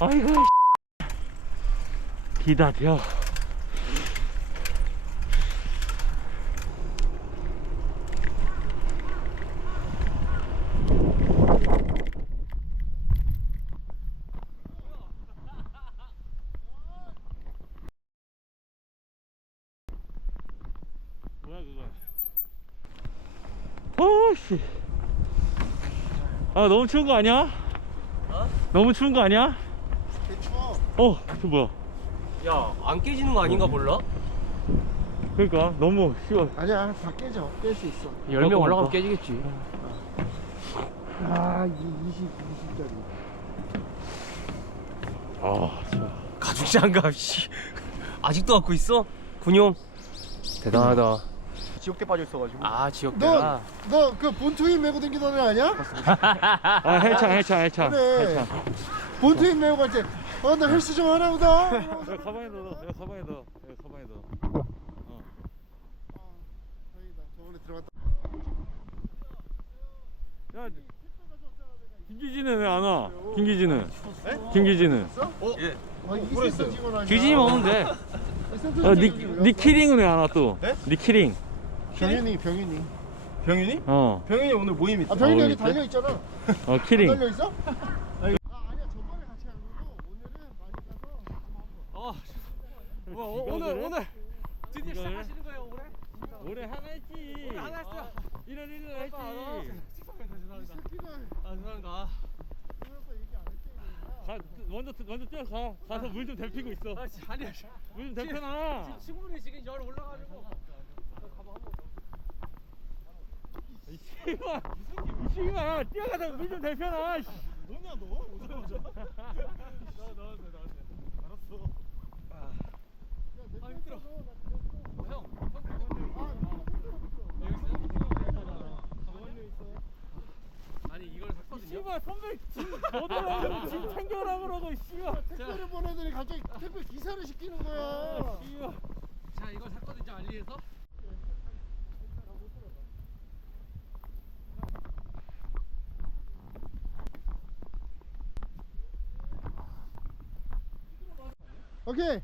아이고 기다려 오씨, <뭐야, 그거. 웃음> 아 너무 추운 거 아니야? 어? 너무 추운 거 아니야? 어, 저그 뭐야? 야, 안 깨지는 거 아닌가 뭐니? 몰라? 그러니까 너무 쉬워. 아니야, 다 깨져. 깰 수 있어. 열 명 올라가면 깨지겠지. 아, 20, 20짜리. 아, 참. 가죽 장갑, 씨. 아직도 갖고 있어? 군용. 대단하다. 응. 지역대 빠져 있어가지고. 아, 지역대라. 너그 본투인 메고 댕기던 애 아니야? 봤습니다. 아, 해차해차해차 아, 해차, 아, 해차, 해차. 그래. 해차. 본투인 메고 갈 때. 어, 나 어? 헬스 좀 하나 보다. 가방에 넣어. 야, 가방에 넣어. 야, 가방에 넣어. 어. 아, 저번에 들어갔다. 김기진은 왜 안 와? 김기진은? 에? 김기진은? 어? 예. 아, 어, 이거 있어. 규진 오면 돼. 니, 니키링은 왜안 와, 또? 네? 니키링. 병윤이, 병윤이. 병윤이? 어. 병윤이 오늘 모임 있어. 아, 병윤이 달려있잖아. 어, 키링. 했지. 오 했어. 이런 일을 했지. 아, 아, 죄송합니다. 아, 죄송합니다. 자, 아, 아, 아, 먼저 아. 먼저 뛰어서 가서 물좀 데피고 있어. 아, 아니, 아 물좀 데펴놔. 지금 이 지금, 지금 열 올라가지고. 이씨발! 이씨발! 뛰어가서 물좀 대표나! 너냐, 너? 오자마자? 너들 오늘 짐 챙겨라 그러고 씨가 택배를 자. 보내더니 갑자기 택배 기사를 시키는 거야. 아, 자 이거 샀거든 이제 완리해서. 오케이.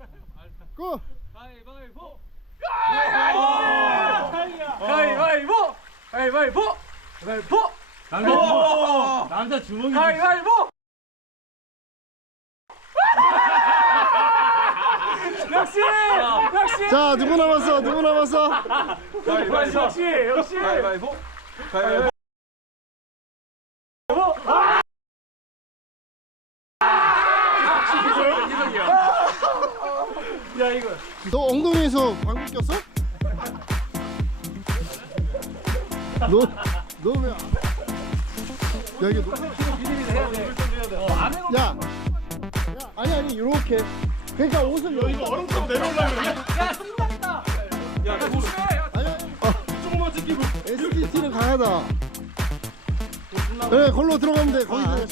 고. 가위바위보. 가위바위보. 가위바위보. 가위바위보. 가위바위보. 가위바위보. 남자 주먹이 가위바 역시! 역시! 자 누구 남았어? 누구 남았어? 가위바위보! 역시! 역시! 가위바위보! 가위바위보! 아! <역시. 웃음> 야 이거 너 엉덩이에서 방귀 꼈어? 너너 왜? 노... 야 아니 아니 이렇게 그러니까 옷을 이거 여기 얼음처럼 내려오려고 야 순발이다 야. 야, 야, 야. 야, 야, 옷을... 야, 야. 야 아니 아니 조금만 지키고 SDT는 강하다 그래 걸로 네, 아, 들어가면 아, 돼 아, 거기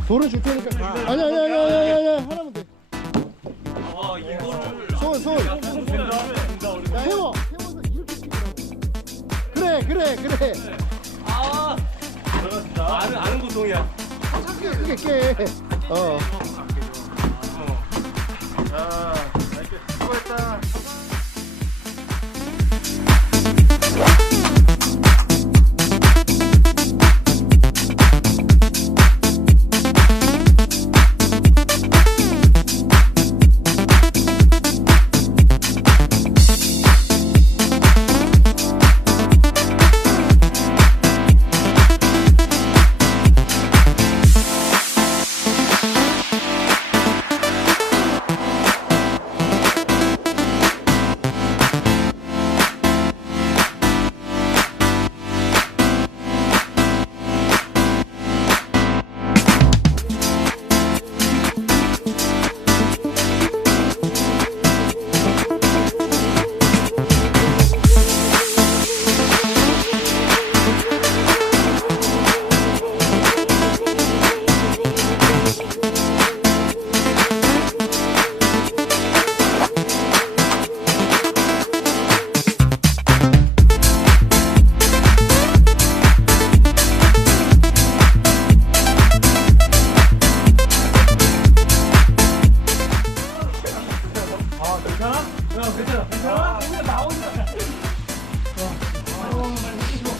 서돌줄 아, 아, 아. 테니까 아니 아니 아 아니, 아니, 아니, 아니, 아니. 아니. 아 하나면 돼아 이거를 손야 해봐 서이 그래 그래 그래 아는 아는 고통이야. 아, 깨, 깨, 깨. 어.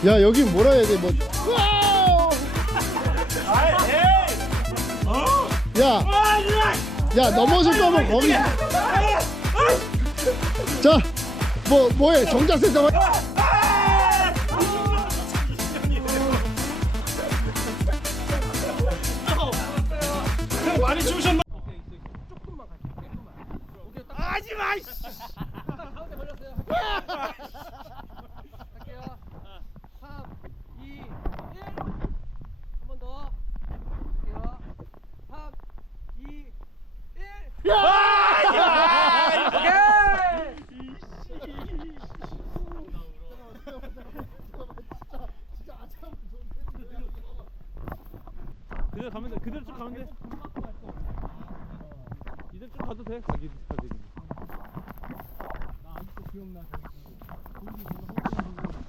야 여기 뭐라 해야 돼 뭐? 야, 야 넘어질 거면 거기. 자, 뭐 뭐해 정작 세다 말. 많이 주셨나? 조금만 가 그냥 가면 돼. 그대로 쭉 가면 돼. 돼. 돼. 이대로 쭉 가도 돼. 거기 가도 돼. 나 아직도 기억나. 기억나. 거기서, 거기서, 거기서, 거기서, 거기서.